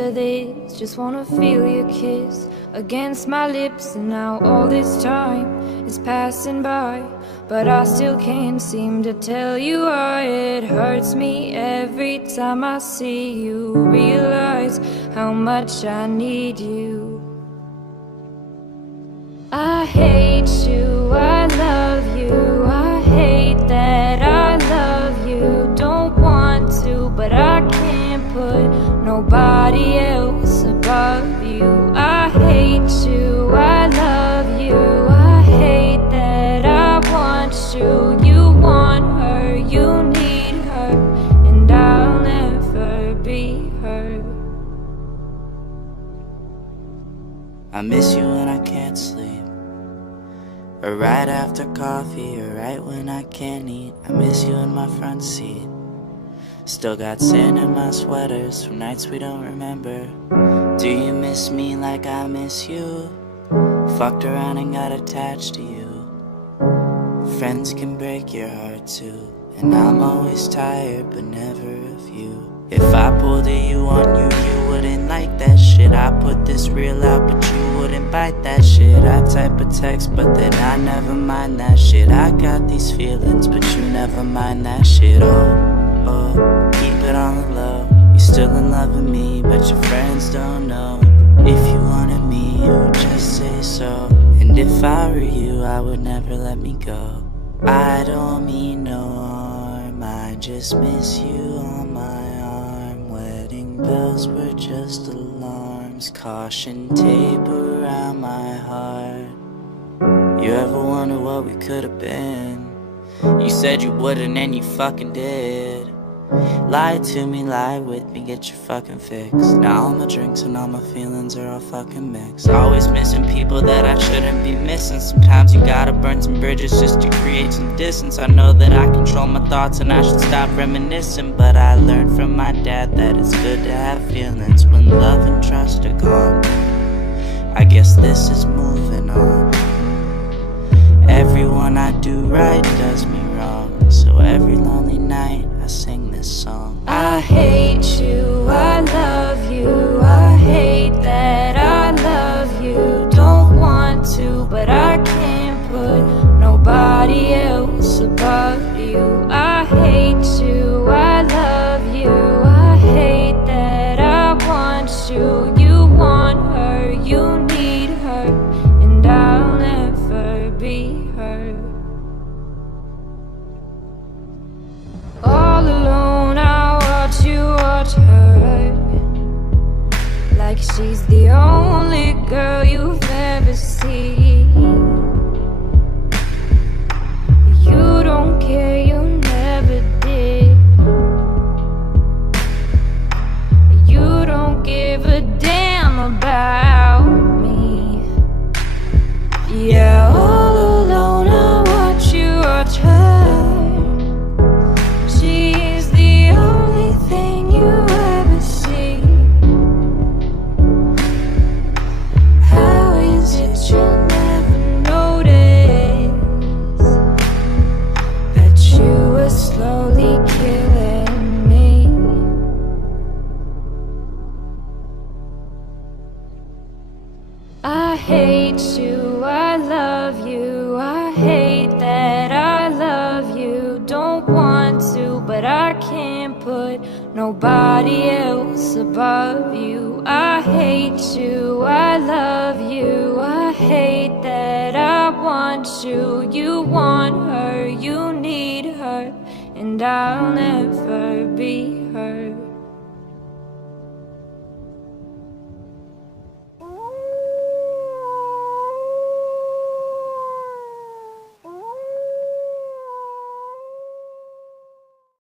of this. Just wanna feel your kiss against my lips. And now all this time is passing by, but I still can't seem to tell you why. It hurts me every time I see you, realize how much I need you. I hate you, I love you, I hate that I love you. Don't want to, but I can't put nobody else above you. I hate you, I love you, I hate that I want you. You want her, you need her, and I'll never be her. I miss you when I can't sleep, or right after coffee, or right when I can't eat. I miss you in my front seat. Still got sand in my sweaters from nights we don't remember. Do you miss me like I miss you? Fucked around and got attached to you. Friends can break your heart too, and I'm always tired but never of you. If I pulled a you on you, you wouldn't like that shit. I put this real out, but you wouldn't bite that shit. I type a text, but then I never mind that shit. I got these feelings, but you never mind that shit. Oh, keep it on the low. You're still in love with me, but your friends don't know. If you wanted me, you would just say so. And if I were you, I would never let me go. I don't mean no harm, I just miss you on my arm. Wedding bells were just alarms, caution tape around my heart. You ever wonder what we could have been? You said you wouldn't and you fucking did. Lie to me, lie with me, get your fucking fix. Now all my drinks and all my feelings are all fucking mixed. Always missing people that I shouldn't be missing. Sometimes you gotta burn some bridges just to create some distance. I know that I control my thoughts and I should stop reminiscing, but I learned from my dad that it's good to have feelings when love and trust are gone. I guess this is moving on. Everyone I do right does me wrong, so every lonely night I sing this song. I hate you, I love you, I hate that I love you. Don't want to, but I can't put nobody else above you. I hate you, I love you, I hate that I want you. You want her, you need her, and I'll never be her. All alone I watch you watch her, like she's the only girl you've ever seen. You don't care, you never did. You don't give a damn about me. Yeah, all alone I watch you watch her. She's the only thing you ever see. How is it you never notice that you were slowly killing me? I hate you, I love you, I hate that I love you. Don't want to, but I can't put nobody else above you. I hate you, I love you, I hate that I want you. You want her, you need her, and I'll never be